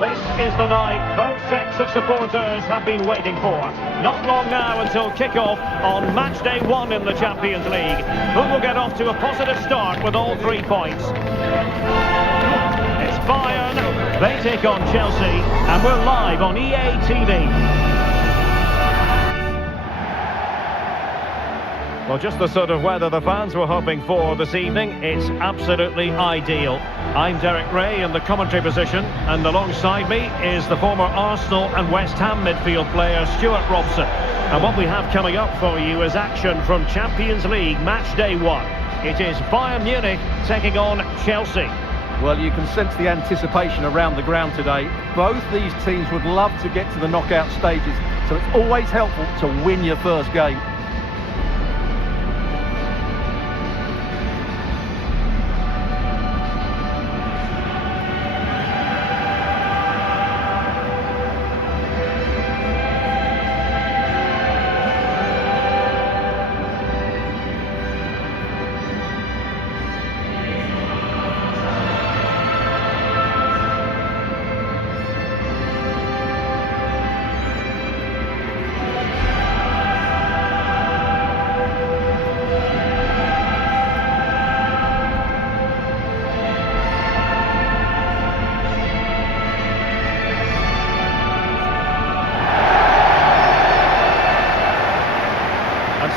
This is the night both sets of supporters have been waiting for. Not long now until kick-off on match day 1 in the Champions League. Who will get off to a positive start with all 3 points? It's Bayern, they take on Chelsea, and we're live on EA TV. Well, just the sort of weather the fans were hoping for this evening. It's absolutely ideal. I'm Derek Ray in the commentary position, and alongside me is the former Arsenal and West Ham midfield player Stuart Robson. And what we have coming up for you is action from Champions League match day 1. It is Bayern Munich taking on Chelsea. Well, you can sense the anticipation around the ground today. Both these teams would love to get to the knockout stages, so it's always helpful to win your first game.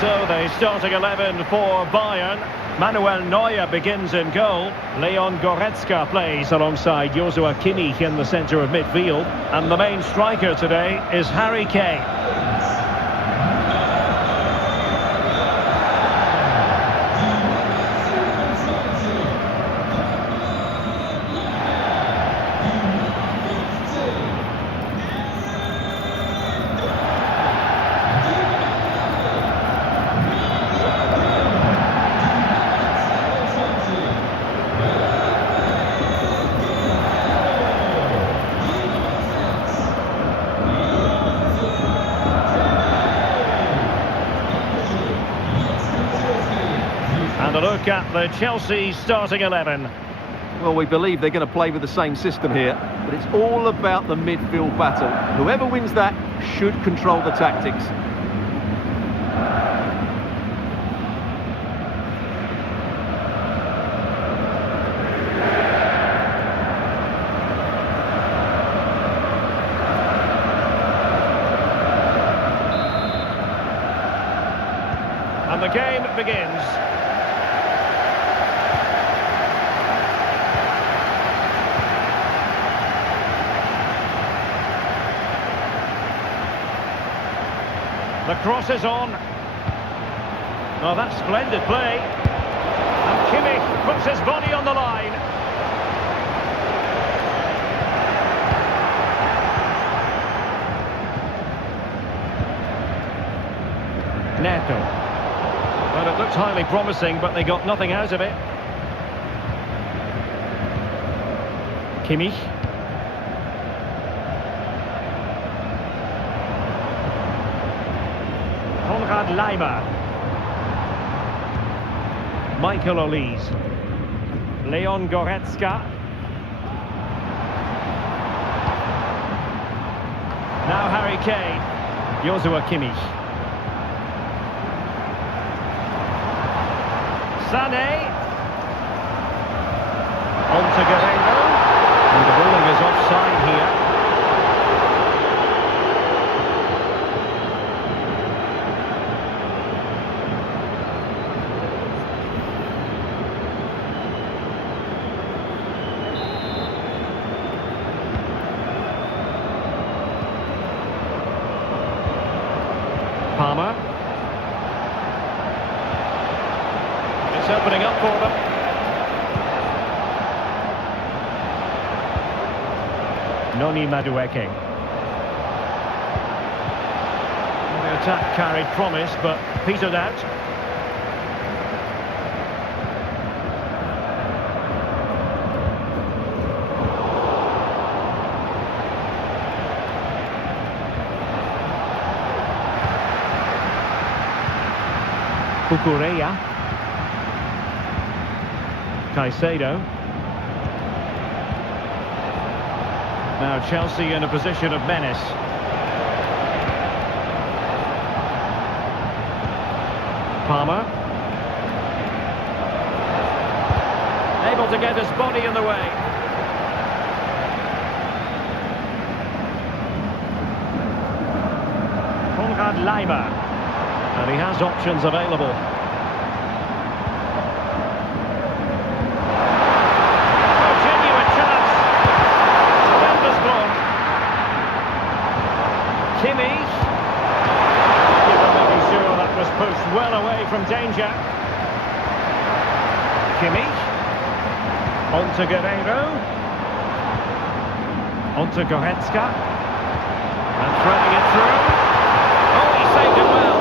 So the starting 11 for Bayern. Manuel Neuer begins in goal. Leon Goretzka plays alongside Joshua Kimmich in the centre of midfield. And the main striker today is Harry Kane. And a look at the Chelsea starting 11. Well, we believe they're going to play with the same system here, but it's all about the midfield battle. Whoever wins that should control the tactics. And the game begins. The cross is on. Oh, that's splendid play. And Kimmich puts his body on the line. Neto. Well, it looked highly promising, but they got nothing out of it. Kimmich. Konrad Laimer. Michael Olise. Leon Goretzka. Now Harry Kane. Joshua Kimmich. Sané. On to Guerrero. And the ruling is offside here. Palmer. It's opening up for them. Noni Madueke. The attack carried promise, but petered out. Cucurella. Caicedo. Now Chelsea in a position of menace. Palmer. Able to get his body in the way. Leimer, and he has options available. A genuine chance. Tremendous block. Kimmich. You were making sure that was pushed well away from danger. Kimmich. On to Guerreiro. On to Goretzka. And threading it through. Saved it well.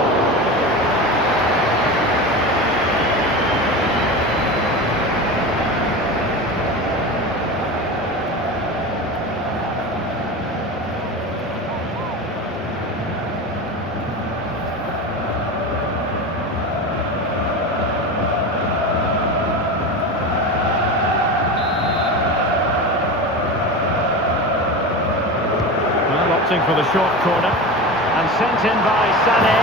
Well, opting for the short corner. And sent in by Sané.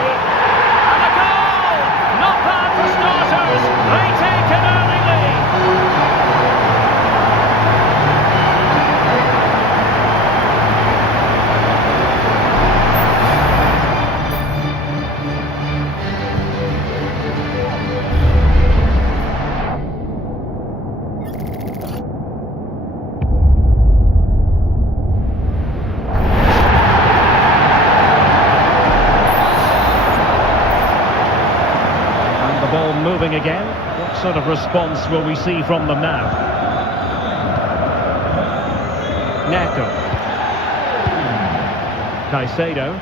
And a goal! Not bad for starters. They take an early lead. Ball moving again. What sort of response will we see from them now? Neto. Caicedo.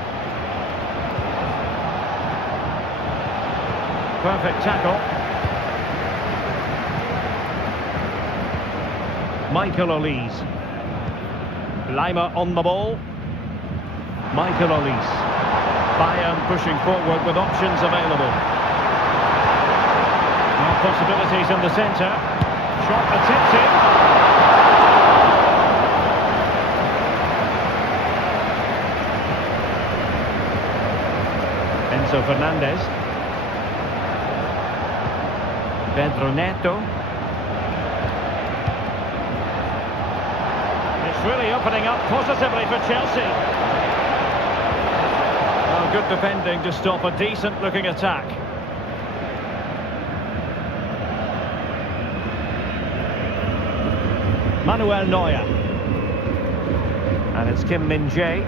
Perfect tackle. Michael Olise. Leimer on the ball. Michael Olise. Bayern pushing forward with options available. Possibilities in the centre. Shot attempted. Enzo Fernandez. Pedro Neto. It's really opening up positively for Chelsea. Oh, good defending to stop a decent-looking attack. Manuel Neuer. And it's Kim Min-jae.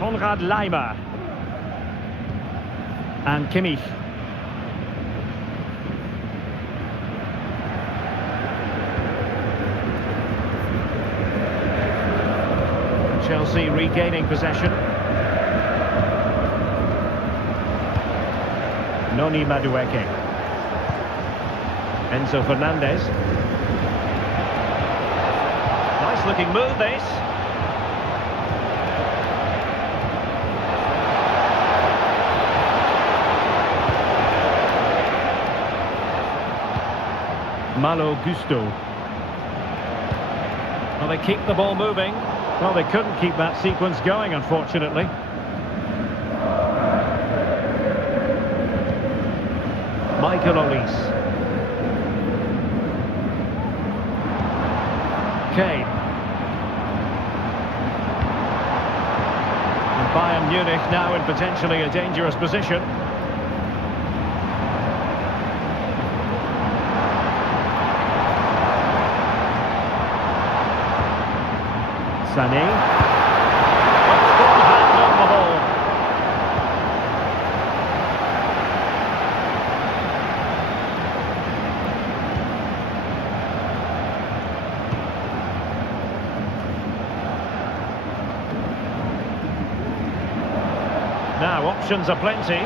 Konrad Leimer. And Kimmich. Chelsea regaining possession. Noni Madueke. Enzo Fernandez. Nice looking move this. Malo Gusto. Well, they keep the ball moving. Well, they couldn't keep that sequence going, unfortunately. Michael Olise. Kane. And Bayern Munich now in potentially a dangerous position. Sané. One hand on the ball. Now options are plenty.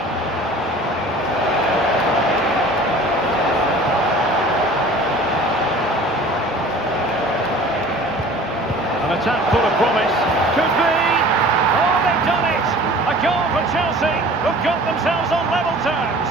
An attack full of promise. Could be. Oh, they've done it. A goal for Chelsea, who've got themselves on level terms.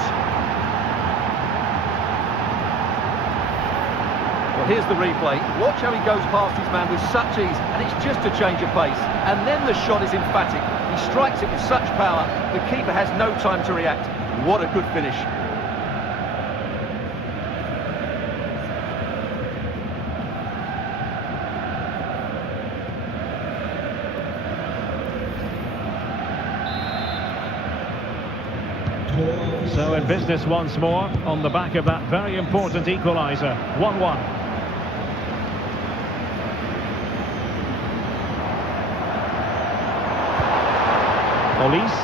Well, here's the replay. Watch how he goes past his man with such ease, and it's just a change of pace. And then the shot is emphatic. He strikes it with such power, the keeper has no time to react. What a good finish. So in business once more, on the back of that very important equaliser. 1-1. Olise.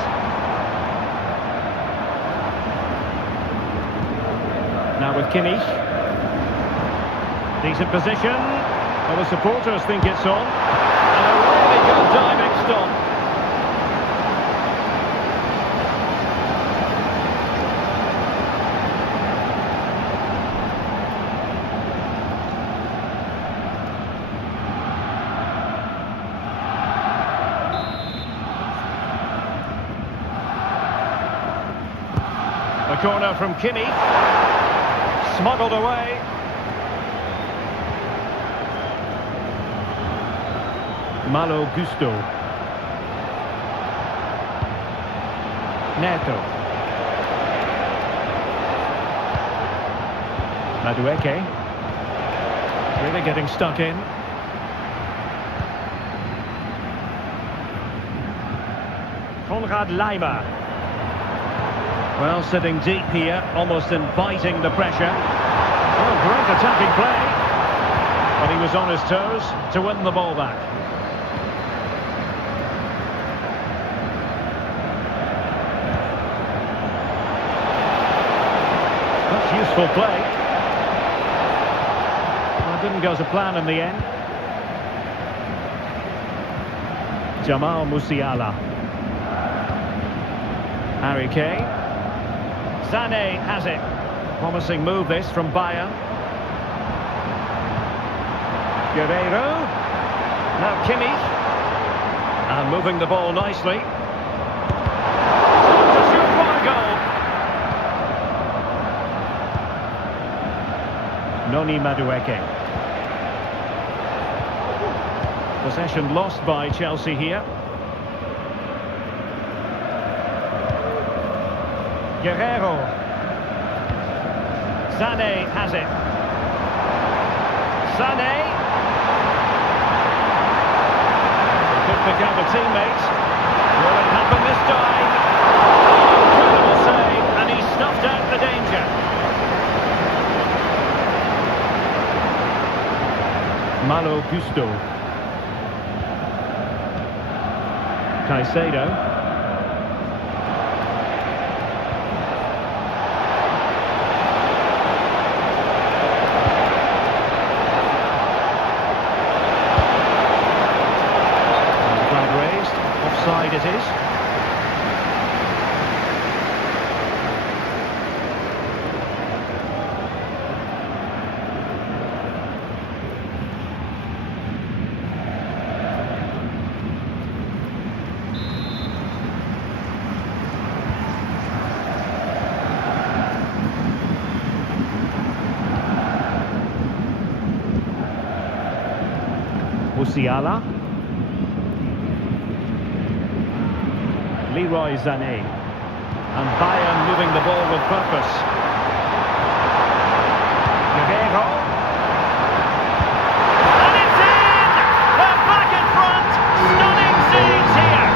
Now with Kimmich. Decent position. Well, the supporters think it's on. And a really good diving stop. The corner from Kimmich, smuggled away. Malo Gusto. Neto. Madueke. Really getting stuck in. Konrad Laimer. Well, sitting deep here, almost inviting the pressure. Oh, great attacking play. But he was on his toes to win the ball back. That's useful play. Well, it didn't go to plan in the end. Jamal Musiala. Harry Kane. Sané has it. Promising move this from Bayern. Guerreiro. Now Kimmich. And moving the ball nicely. To shoot for a goal. Noni Madueke. Possession lost by Chelsea here. Guerreiro. Sané has it. Sané. He could pick out a teammate. Will it happen this time? Incredible save, and he snuffed out the danger. Malo Gusto. Caicedo. Offside it is. Musiala. Leroy Sané. And Bayern moving the ball with purpose. Guerreiro. And it's in! They're back in front! Stunning scenes here!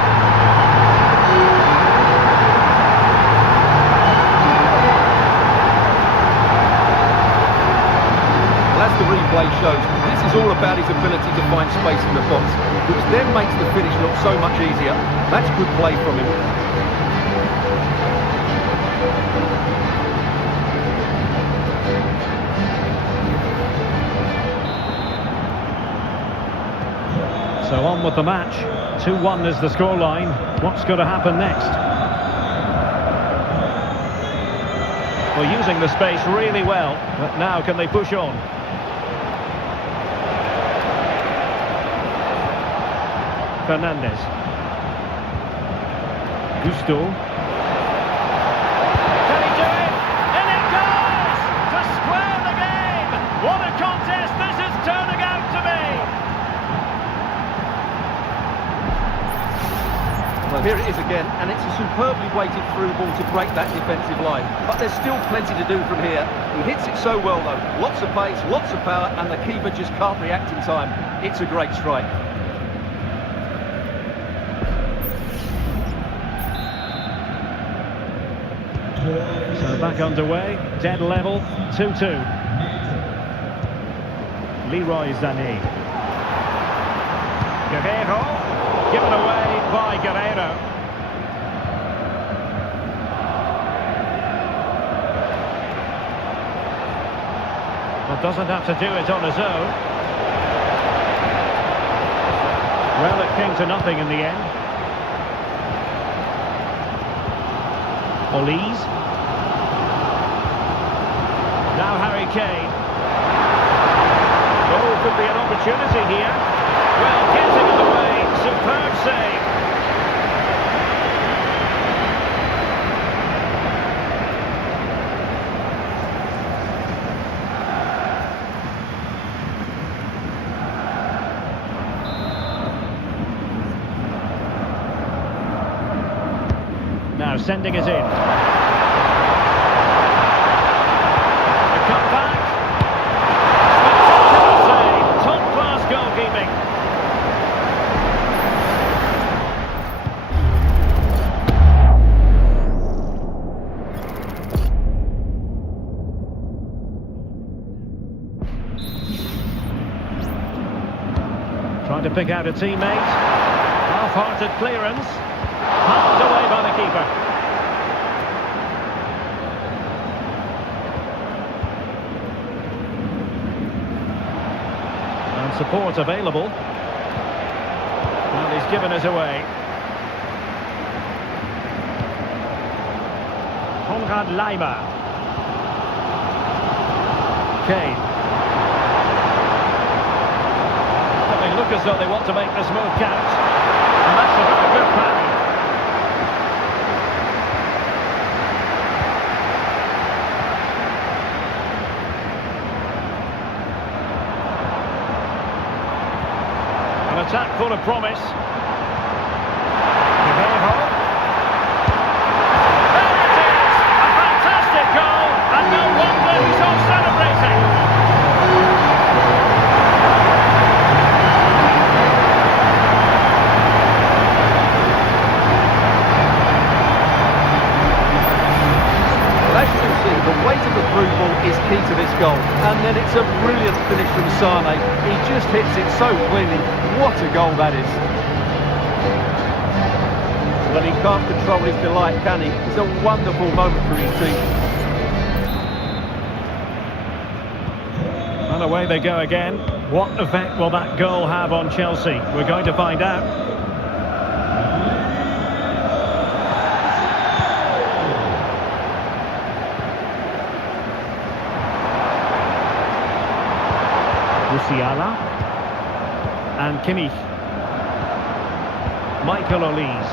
Well, as the replay shows, this is all about his ability to find space in the box, which then makes the finish look so much easier. That's good play from him. So on with the match. 2-1 is the scoreline. What's going to happen next? Well, using the space really well, but now can they push on? Fernandes. Gusto. Can he do it? And it goes! To square the game! What a contest Well, here it is again, and it's a superbly weighted through ball to break that defensive line. But there's still plenty to do from here. He hits it so well, though. Lots of pace, lots of power, and the keeper just can't react in time. It's a great strike. So back underway, dead level, 2-2. Leroy Sané. Guerreiro, given away by Guerreiro. Well, doesn't have to do it on his own. Well, it came to nothing in the end. Olise. Now Harry Kane. Oh, could be an opportunity here. Well, getting in the way. Superb save. Now sending it in. The comeback. Spectacular save. Top-class goalkeeping. Trying to pick out a teammate. Half-hearted clearance. Palmed away by the keeper. And support available. Well, he's given it away. Konrad Laimer. Kane. They look as though they want to make this move count. And that's a very good parry. An attack full of promise. Guerreiro. There it is! A fantastic goal! And no wonder he's all celebrating! As you can see, the weight of the through ball is key to this goal. And then it's a brilliant finish from Sané. He just hits it so cleanly. What a goal that is. Well, he can't control his delight, can he? It's a wonderful moment for his team. And away they go again. What effect will that goal have on Chelsea? We're going to find out. Musiala and Kimmich. Michael Olise.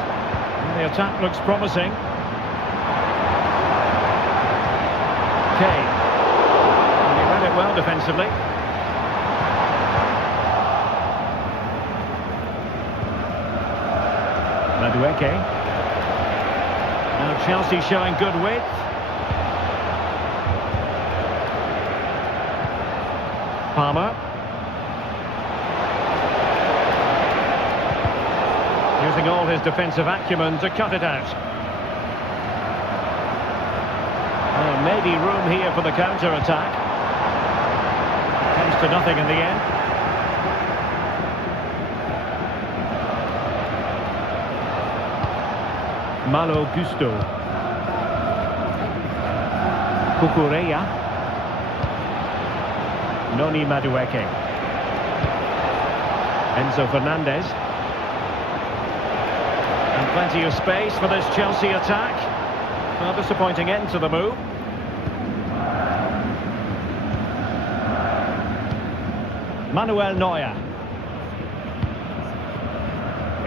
The attack looks promising. Kane. And he read it well defensively. Madueke. Now Chelsea showing good width. Palmer. Using all his defensive acumen to cut it out. Maybe room here for the counter-attack. Comes to nothing in the end. Malo Gusto. Cucurella. Noni Madueke. Enzo Fernandez. And plenty of space for this Chelsea attack. A disappointing end to the move. Manuel Neuer.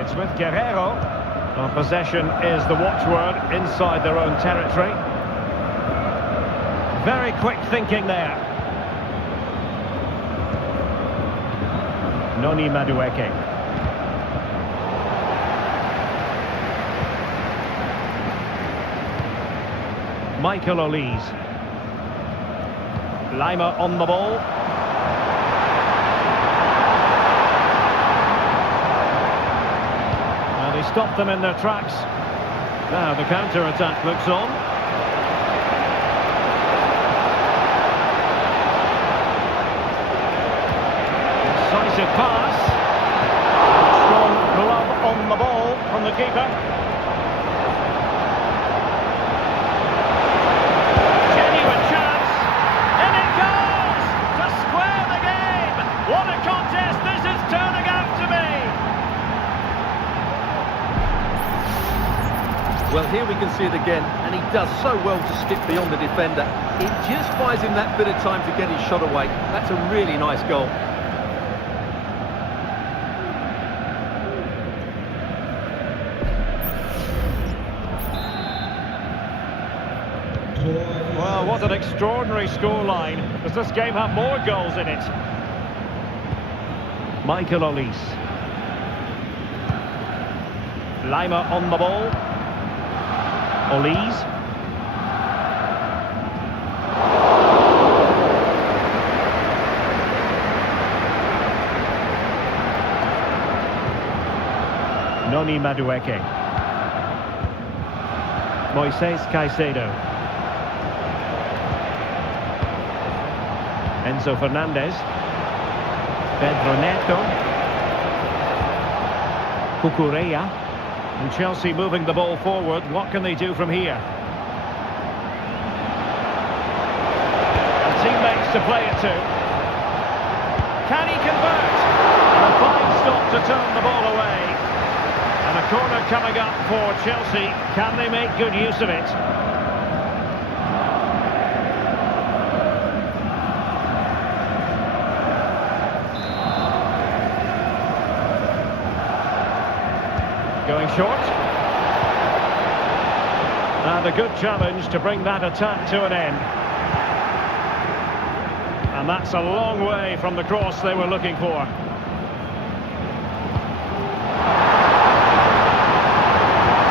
It's with Guerreiro. Well, possession is the watchword inside their own territory. Very quick thinking there. Noni Madueke. Michael Olise. Lima on the ball. And he stopped them in their tracks. Now the counter-attack looks on. Decisive pass. Strong glove on the ball from the keeper. Genuine chance. In it goes! To square the game! What a contest this is turning out to be! Well, here we can see it again, and he does so well to skip beyond the defender. It just buys him that bit of time to get his shot away. That's a really nice goal. Well, what an extraordinary scoreline. Does this game have more goals in it? Michael Olise. Lima on the ball. Olise. Noni Madueke. Moises Caicedo. Enzo Fernandez. Pedro Neto. Cucurella. And Chelsea moving the ball forward. What can they do from here? And teammates to play it to. Can he convert? And a fine stop to turn the ball away. And a corner coming up for Chelsea. Can they make good use of it? Going short. And a good challenge to bring that attack to an end. And that's a long way from the cross they were looking for.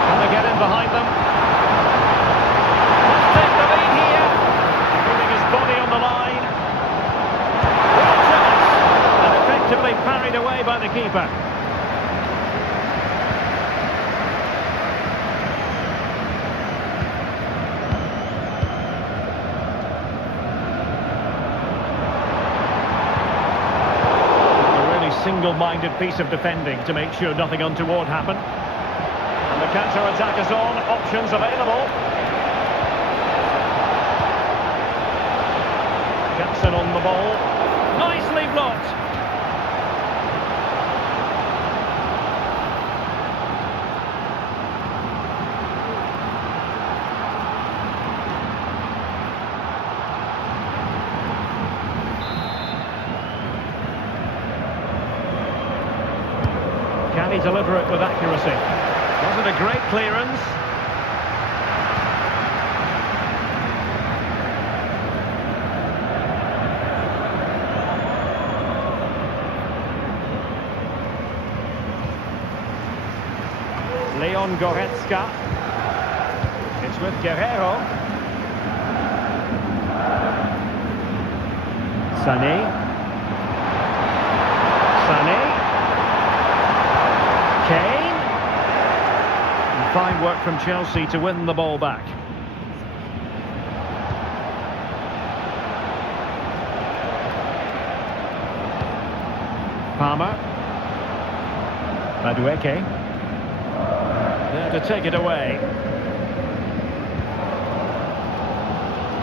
Can they get in behind them? Let's take the lead here. Putting his body on the line. Real chance. And effectively parried away by the keeper. Single-minded piece of defending to make sure nothing untoward happened. And the counter-attack is on, options available. Jackson on the ball. Nicely blocked. Can he deliver it with accuracy? Wasn't a great clearance. Leon Goretzka. It's with Guerrero. Sané. Kane. And fine work from Chelsea to win the ball back. Palmer. Madueke. There to take it away.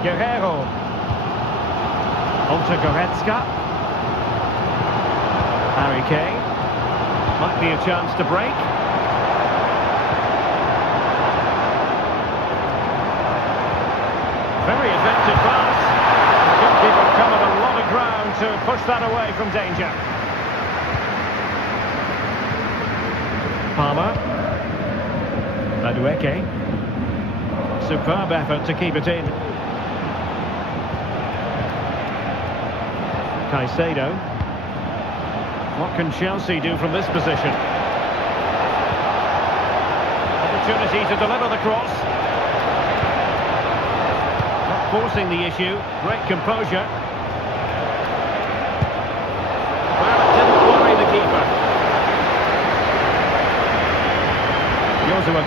Guerrero. On to Goretzka. Harry Kane. Might be a chance to break. Very effective pass. The goalkeeper covered a lot of ground to push that away from danger. Palmer. Madueke. Superb effort to keep it in. Caicedo. What can Chelsea do from this position? Opportunity to deliver the cross. forcing the issue. Great composure. Well, it didn't worry the keeper.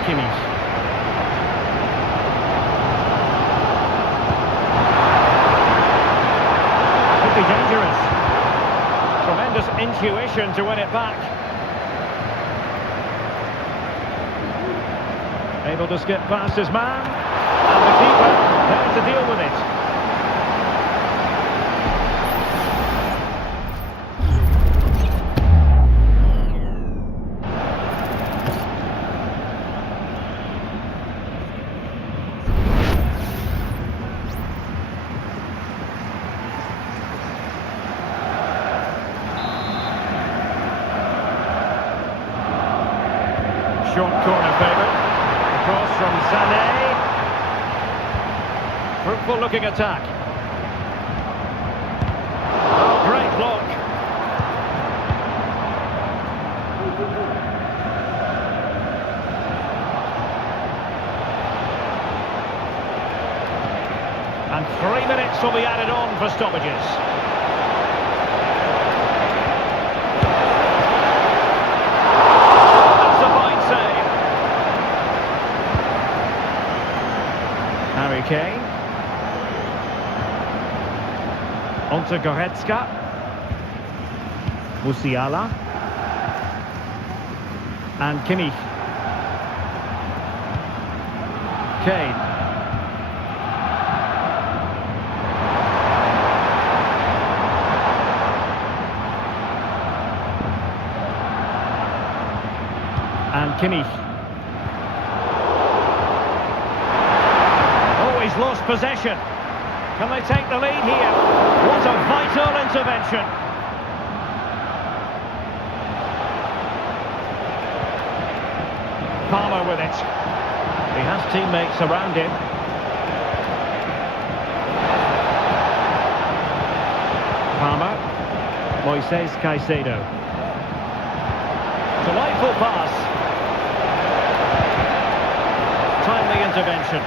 Kimmich. Could be dangerous. Tremendous intuition to win it back. Able to skip past his man. And the keeper there to deal with it. Short corner favourite. Across from Sané. Fruitful looking attack. Oh, great block. And 3 minutes will be added on for stoppages. Harry Kane. On to Goretzka. Musiala. And Kimmich. Kane. And Kimmich. He's lost possession. Can they take the lead here? What a vital intervention. Palmer with it. He has teammates around him. Palmer. Moises Caicedo. Delightful pass. Timely intervention.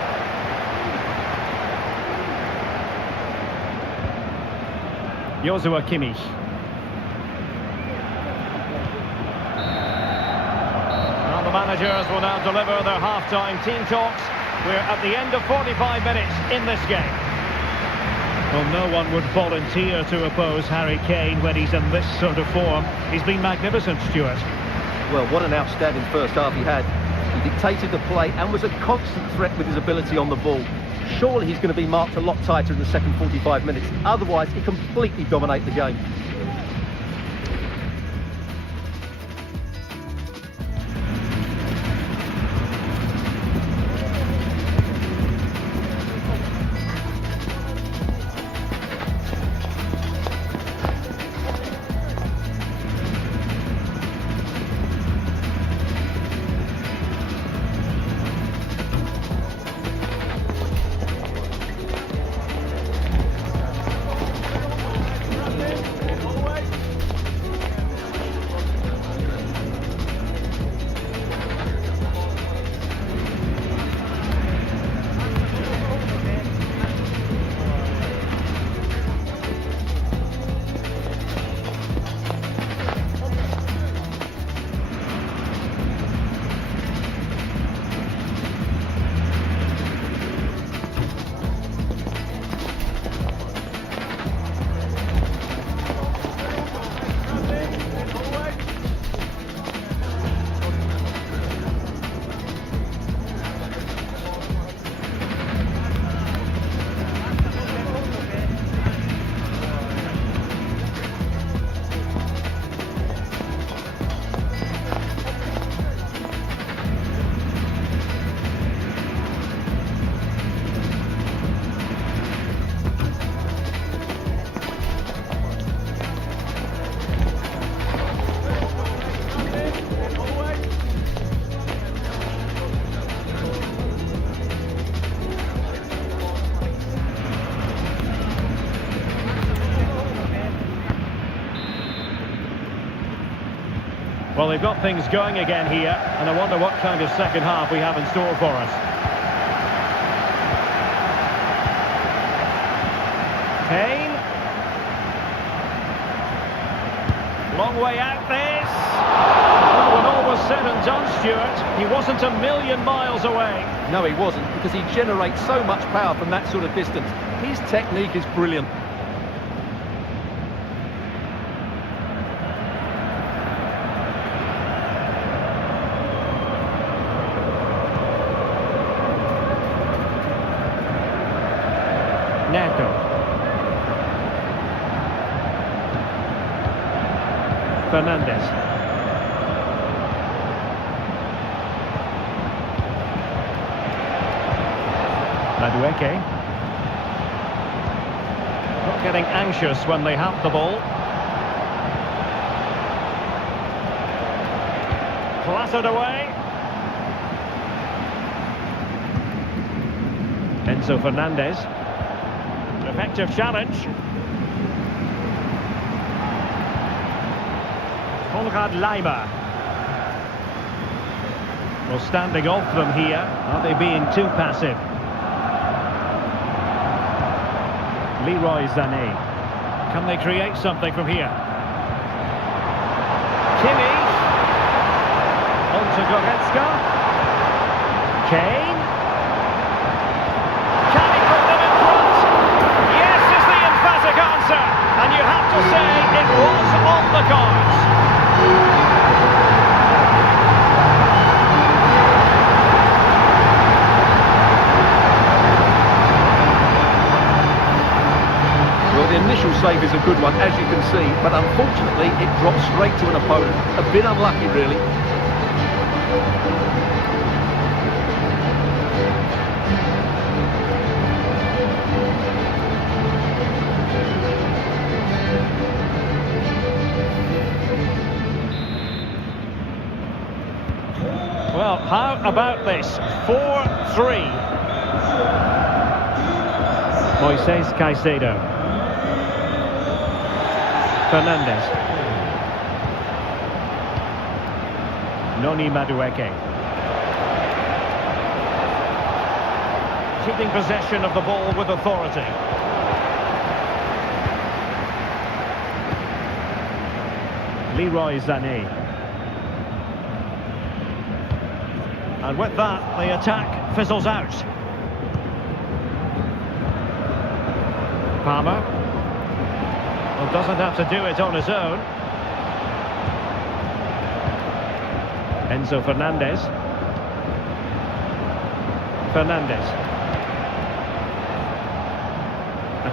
Joshua Kimmich. Well, the managers will now deliver their half-time team talks. We're at the end of 45 minutes in this game. Well, no one would volunteer to oppose Harry Kane when he's in this sort of form. He's been magnificent, Stuart. Well, what an outstanding first half he had. He dictated the play and was a constant threat with his ability on the ball. Surely he's going to be marked a lot tighter in the second 45 minutes. Otherwise, he completely dominate the game. Well, they've got things going again here, and I wonder what kind of second half we have in store for us. Kane. Long way out this. Oh, when all was said and done, Stuart, he wasn't a million miles away. No, he wasn't, because he generates so much power from that sort of distance. His technique is brilliant. Neto. Fernandes. Madueke. Not getting anxious when they have the ball. Clattered away. Enzo Fernandez. Effective challenge. Konrad Laimer. Well, standing off them here. Are they being too passive? Leroy Sané. Can they create something from here? Kimmich. On to Goretzka. Kane. Can he put them in front? Yes is the emphatic answer. And you have to say it was on the cards. Well, the initial save is a good one, as you can see, but unfortunately it drops straight to an opponent. A bit unlucky, really. Well, how about this? 4-3. Moises Caicedo. Fernandes. Noni Madueke. Keeping possession of the ball with authority. Leroy Sané. And with that, the attack fizzles out. Palmer. Well, doesn't have to do it on his own. Enzo Fernandez. Fernandez.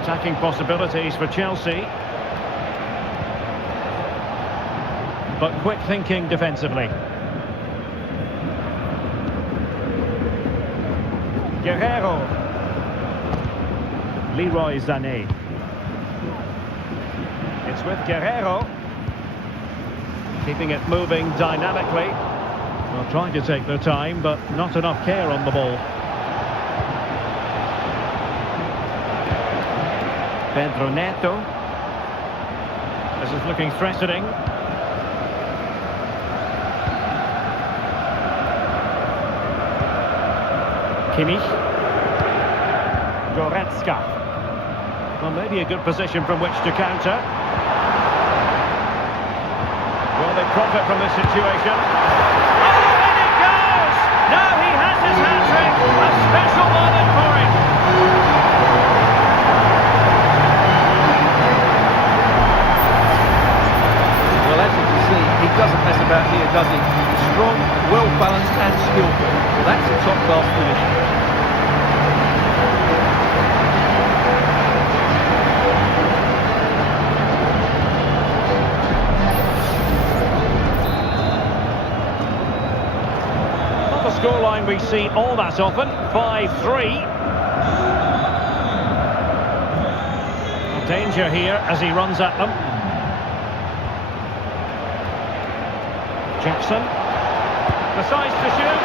Attacking possibilities for Chelsea. But quick thinking defensively. Guerrero. Leroy Sané. It's with Guerrero. Keeping it moving dynamically. Well, trying to take their time, but not enough care on the ball. Pedro Neto. This is looking threatening. Kimmich. Goretzka. Well, maybe a good position from which to counter. Will they profit from this situation? Oh, in it goes! Now he has his hat-trick! A special moment for him! Well, as you can see, he doesn't mess about here, does he? He's strong, well-balanced and skillful. Well, that's a top-class finish. Scoreline we see all that often, 5-3. Danger here as he runs at them. Jackson decides to shoot.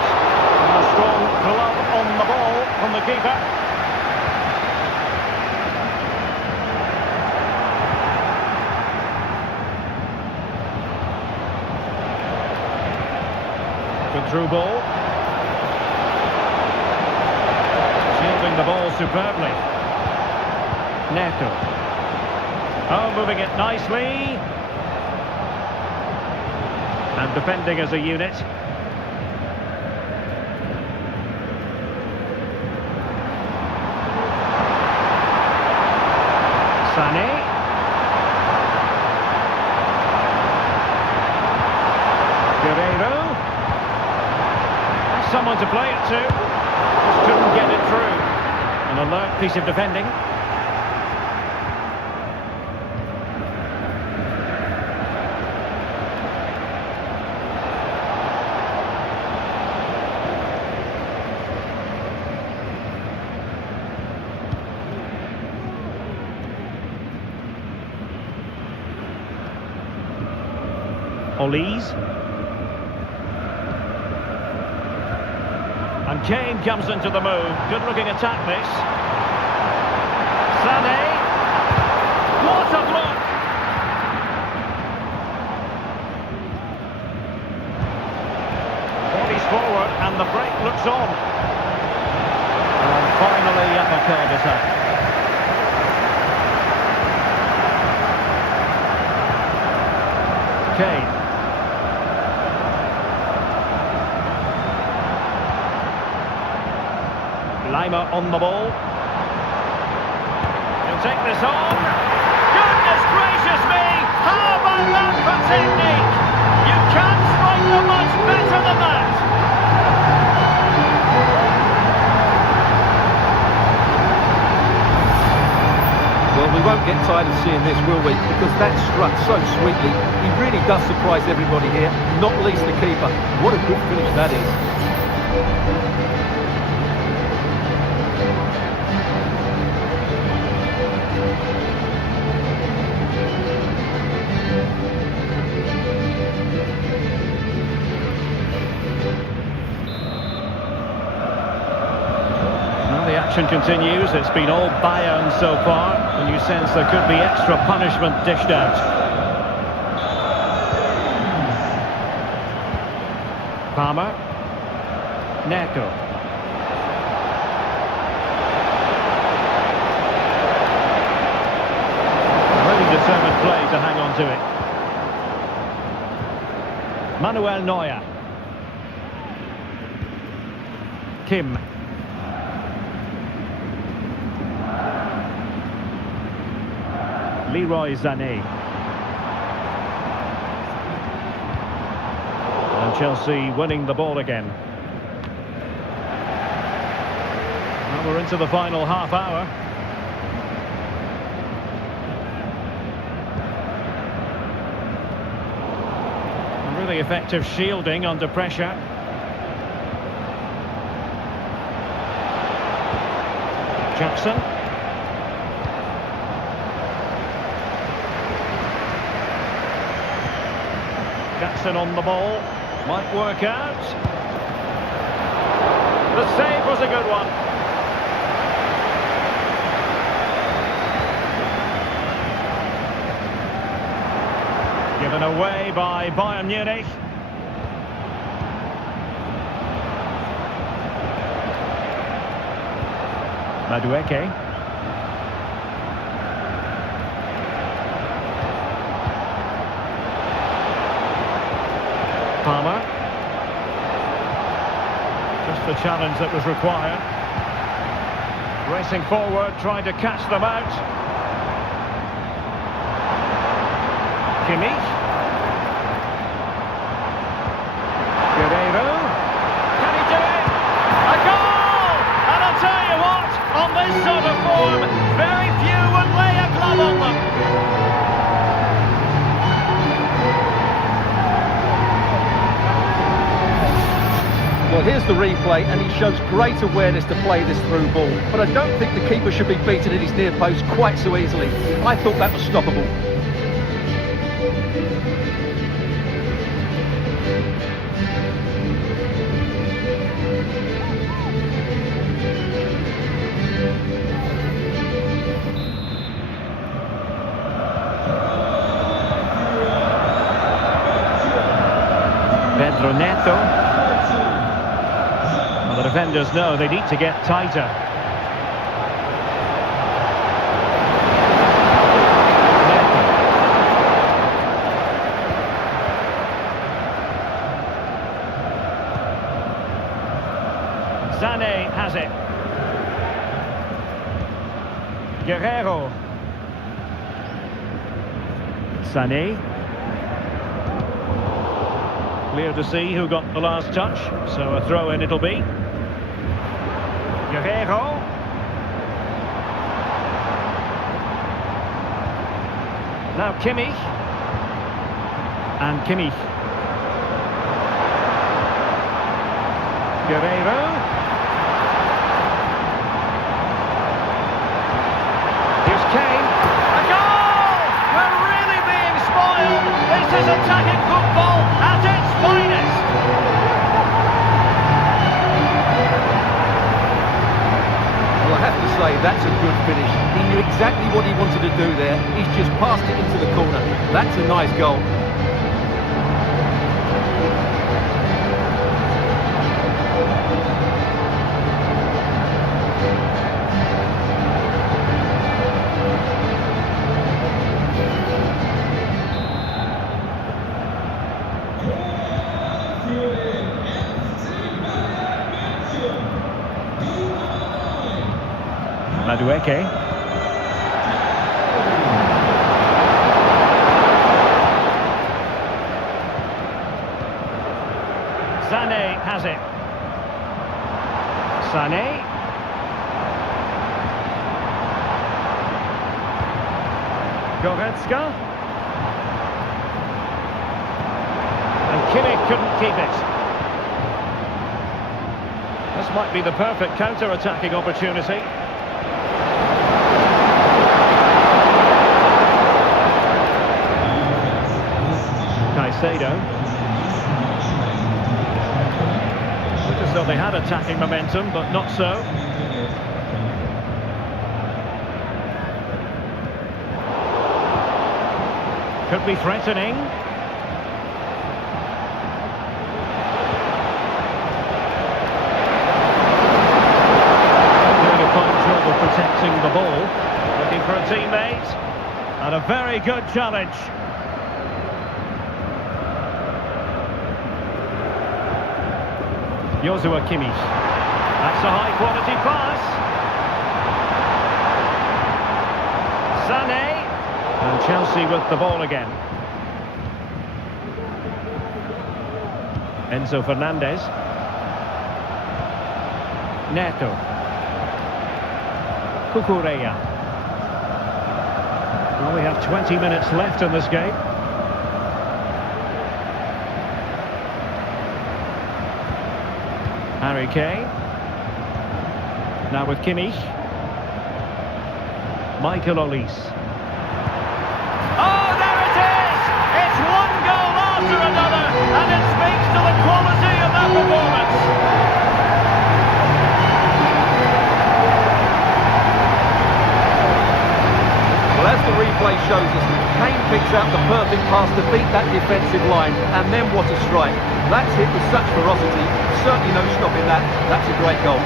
And a strong glove on the ball from the keeper. Good through ball. The ball superbly. Neto. Oh, moving it nicely. And defending as a unit. Sané. Guerreiro. Someone to play it to. Just couldn't get it through. An alert piece of defending. Olise. And Kane comes into the move. Good looking attack this. Sané. What a block! Bodies forward and the break looks on. And finally up a cul-de-sac. Kane. Lima on the ball. He'll take this on. Goodness gracious me! How about that for technique? You can't strike them much better than that. Well, we won't get tired of seeing this, will we? Because that struck so sweetly. He really does surprise everybody here, not least the keeper. What a good finish that is. The action continues. It's been all Bayern so far, and you sense there could be extra punishment dished out. Palmer. Neco. Really determined play to hang on to it. Manuel Neuer. Kim. Leroy Sané. And Chelsea winning the ball again. Well, we're into the final half hour. A really effective shielding under pressure. Jackson. Jackson on the ball, might work out. The save was a good one. Given away by Bayern Munich. Madueke. Palmer. Just the challenge that was required. Racing forward, trying to catch them out. Kimmich. Guerreiro. Can he do it? A goal! And I'll tell you what, on this sort of form, very few would lay a glove on them. Well, here's the replay, and he shows great awareness to play this through ball. But I don't think the keeper should be beaten at his near post quite so easily. I thought that was stoppable. Pedro Neto. The defenders know they need to get tighter. Sané has it. Guerrero. Sané. Clear to see who got the last touch, so a throw in it'll be. Guerrero. Now Kimmich. And Kimmich. Guerrero. Here's Kane. A goal! We're really being spoiled. This is attacking football at its finest. Well, I have to say, that's a good finish. He knew exactly what he wanted to do there. He's just passed it into the corner. That's a nice goal. Madueke. Sané has it. Sané. Goretzka. And Kimmich couldn't keep it. This might be the perfect counter-attacking opportunity. Caicedo. Looked as though they had attacking momentum, but not so. Could be threatening. Doing a fine job of protecting the ball. Looking for a teammate. And a very good challenge. Joshua Kimmich. That's a high-quality pass. Sané. And Chelsea with the ball again. Enzo Fernandez. Neto. Cucurella. Well, we have 20 minutes left in this game. Harry Kane. Now with Kimmich. Michael Olise. Oh, there it is! It's one goal after another, and it speaks to the quality of that performance. Well, as the replay shows us, Kane picks out the perfect pass to beat that defensive line, and then what a strike. That's hit with such ferocity, certainly no stopping that. That's a great goal.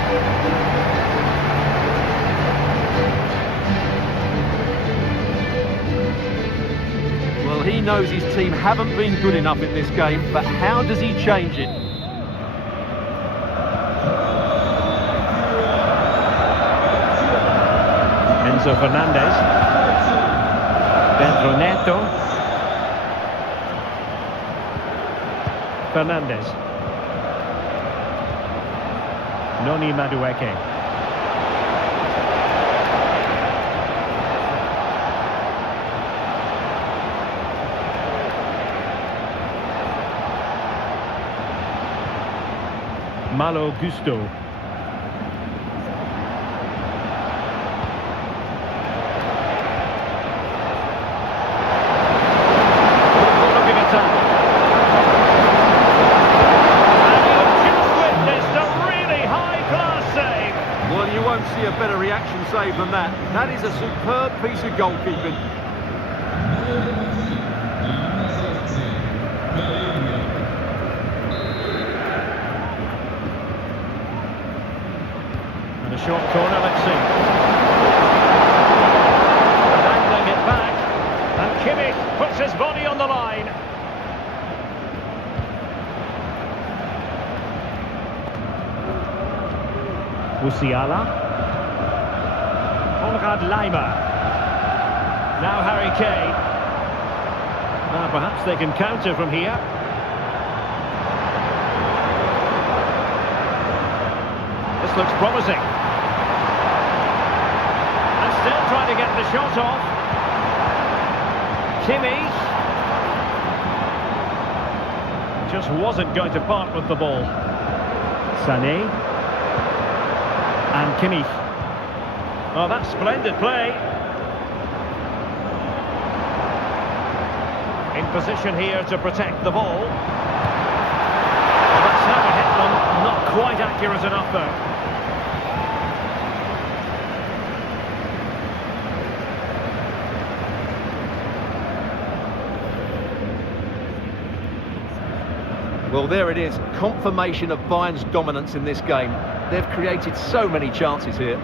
Well, he knows his team haven't been good enough in this game, but how does he change it? Enzo Fernandez. Pedro Neto. Fernandez. Noni Madueke. Malo Gusto. Looking attack. And you've just witnessed a really high-class save. Well, you won't see a better reaction save than that. That is a superb piece of goalkeeping. And a short corner, let's see. Angling it back. And Kimmich puts his body on the line. Musiala. Konrad Laimer. Now Harry Kane. Now perhaps they can counter from here. This looks promising. And still trying to get the shot off. Kimmich. Just wasn't going to part with the ball. Sané. And Kimmich. Oh, that's splendid play. In position here to protect the ball. Well, that's how it hit them. Not quite accurate enough though. Well, there it is. Confirmation of Bayern's dominance in this game. They've created so many chances here.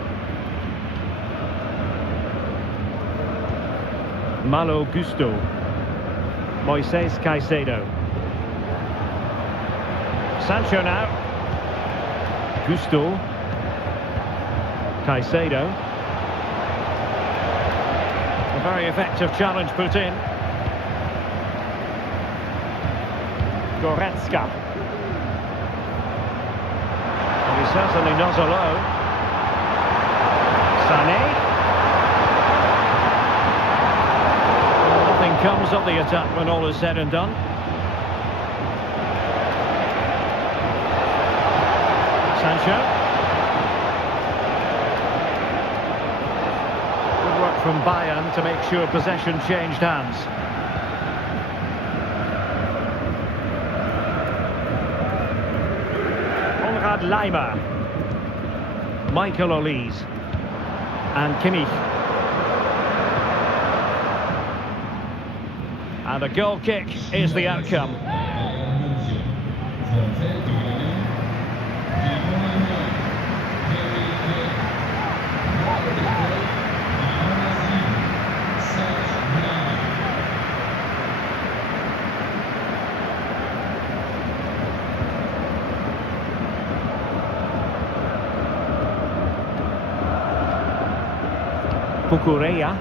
Malo Gusto. Moises Caicedo. Sancho now. Gusto. Caicedo. A very effective challenge put in. Goretzka. And he's certainly not alone. Sané. Nothing comes of the attack when all is said and done. Sancho. Good work from Bayern to make sure possession changed hands. Konrad Laimer. Michael Olise. And Kimmich. And a goal kick is the outcome. Cucurella.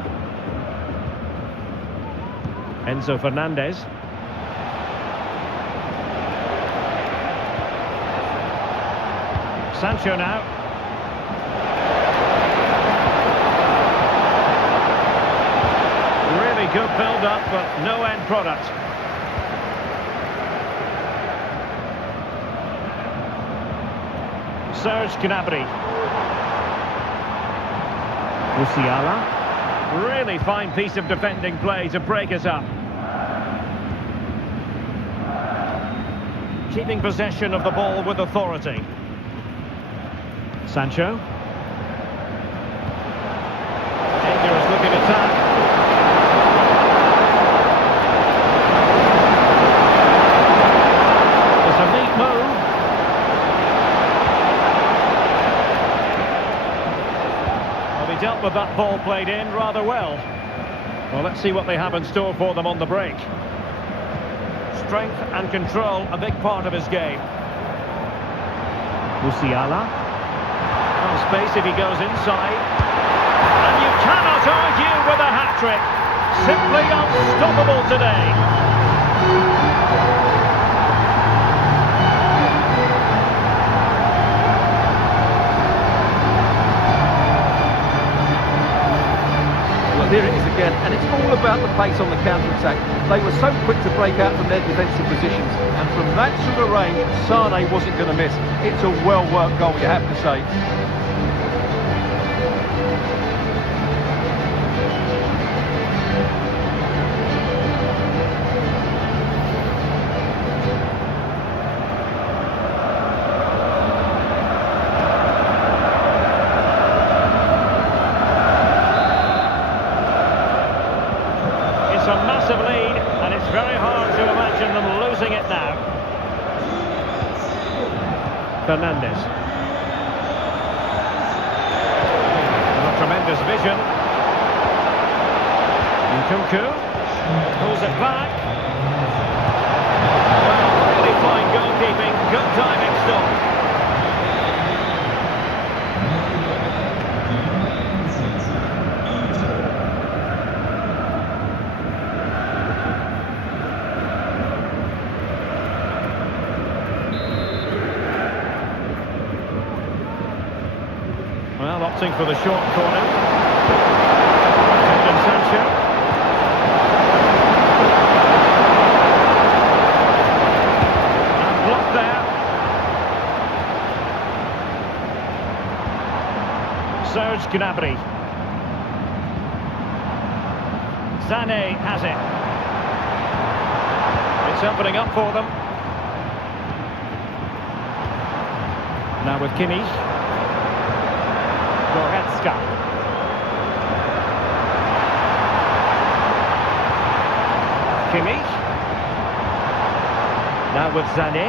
Enzo Fernandez. Sancho now. Really good build-up, but no end product. Serge Gnabry. Musiala. Really fine piece of defending play to break us up. Keeping possession of the ball with authority. Sancho. Dangerous looking attack. It's a neat move. Well, he dealt with that ball played in rather well. Well, let's see what they have in store for them on the break. Strength and control, a big part of his game. Musiala. On space if he goes inside. And you cannot argue with a hat-trick. Simply unstoppable today. Well, here it is again, and it's all about the pace on the counter-attack. They were so quick to break out from their defensive positions, and from that sort of range, Sané wasn't going to miss. It's a well-worked goal, you have to say. A massive lead, and it's very hard to imagine them losing it now. Fernandez. A tremendous vision. Nkunku pulls it back. Well, really fine goalkeeping, good timing stop. Well, opting for the short corner. Jadon Sancho. And blocked there. Serge Gnabry. Sané has it. It's opening up for them. Now with Kimmich. Goretzka. Kimmich. Now with Sané.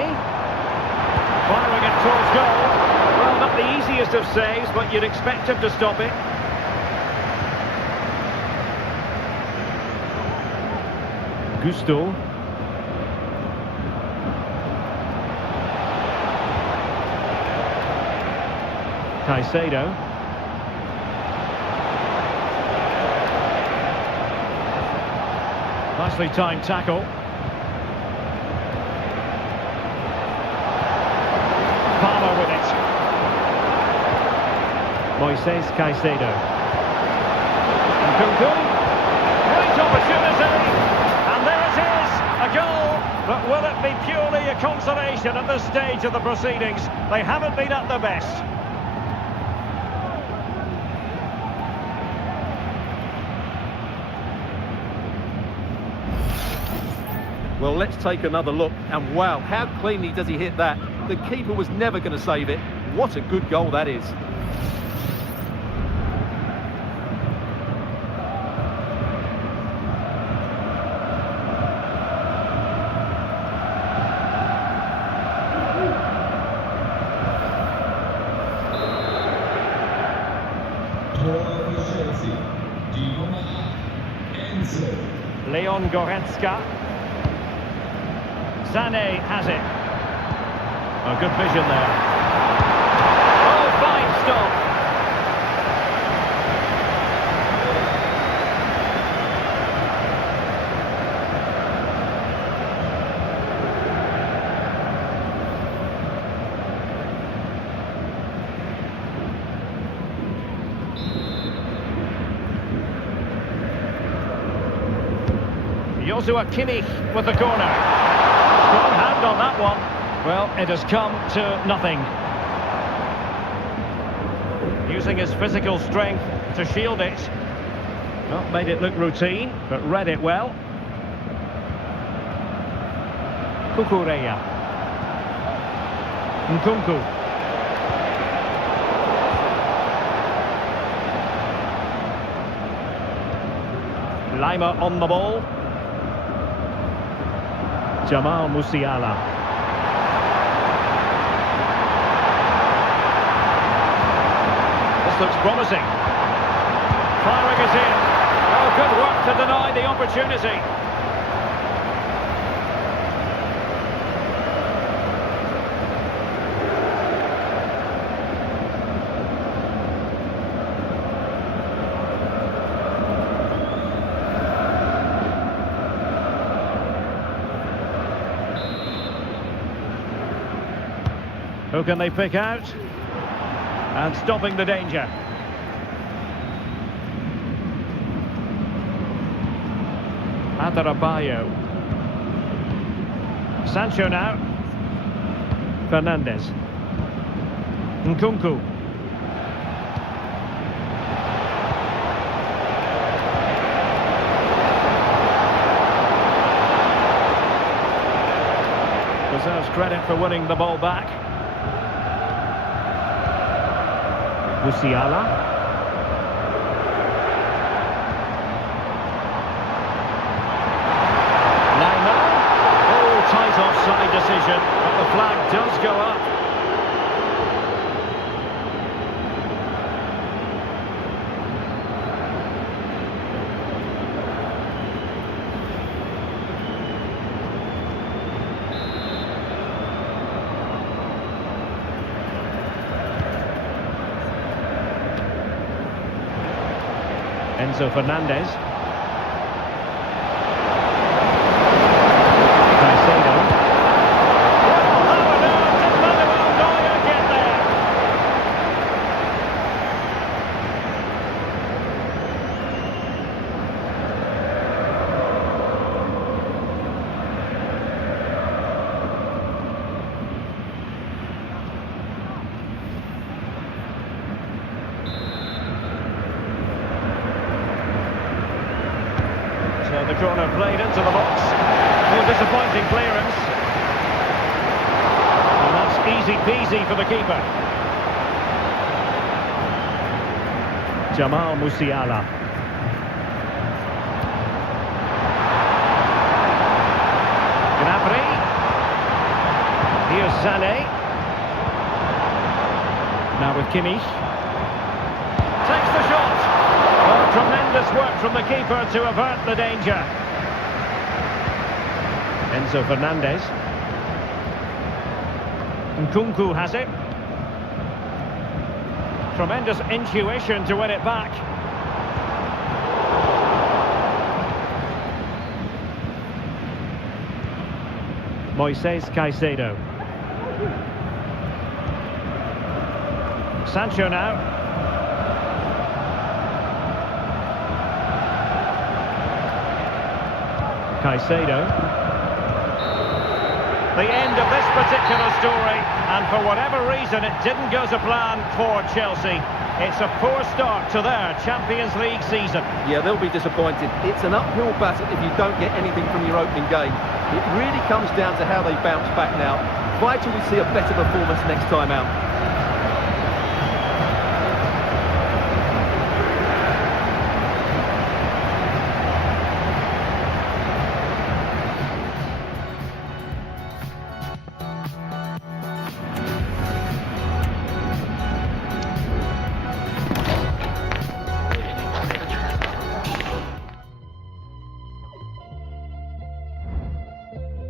Firing it towards goal. Well, not the easiest of saves, but you'd expect him to stop it. Gusto. Caicedo. Nicely timed tackle. Palmer with it. Moises Caicedo. Nkunku. Great opportunity. And there it is. A goal. But will it be purely a consolation at this stage of the proceedings? They haven't been at their best. Well, let's take another look. And wow, how cleanly does he hit that? The keeper was never going to save it. What a good goal that is. Leon Goretzka. Sané has it. A good vision there. Oh, fine stop. Joshua Kimmich with the corner. Strong hand on that one. Well, it has come to nothing. Using his physical strength to shield it. Not made it look routine, but read it well. Kukureya. Nkunku. Lima on the ball. Jamal Musiala. This looks promising. Firing it in. Oh, good work to deny the opportunity. Who can they pick out? And stopping the danger. Adarabioyo. Sancho now. Fernandes. Nkunku. Deserves credit for winning the ball back. Musiala. Lima. Oh, tight offside decision, but the flag does go up. Enzo Fernandez. Caicedo. Well, how on earth did Manuel Neuer get there? corner played into the box. Oh, disappointing clearance. And that's easy peasy for the keeper. Jamal Musiala. Gnabry. Here's Sané. Now with Kimmich. Takes the shot. Oh, tremendous work from the keeper to avert the danger. Enzo Fernandez. Nkunku has it. Tremendous intuition to win it back. Moises Caicedo. Sancho now. Caicedo. The end of this particular story, and for whatever reason it didn't go to plan for Chelsea. It's a poor start to their Champions League season. Yeah, they'll be disappointed. It's an uphill battle if you don't get anything from your opening game. It really comes down to how they bounce back now. Vital we see a better performance next time out.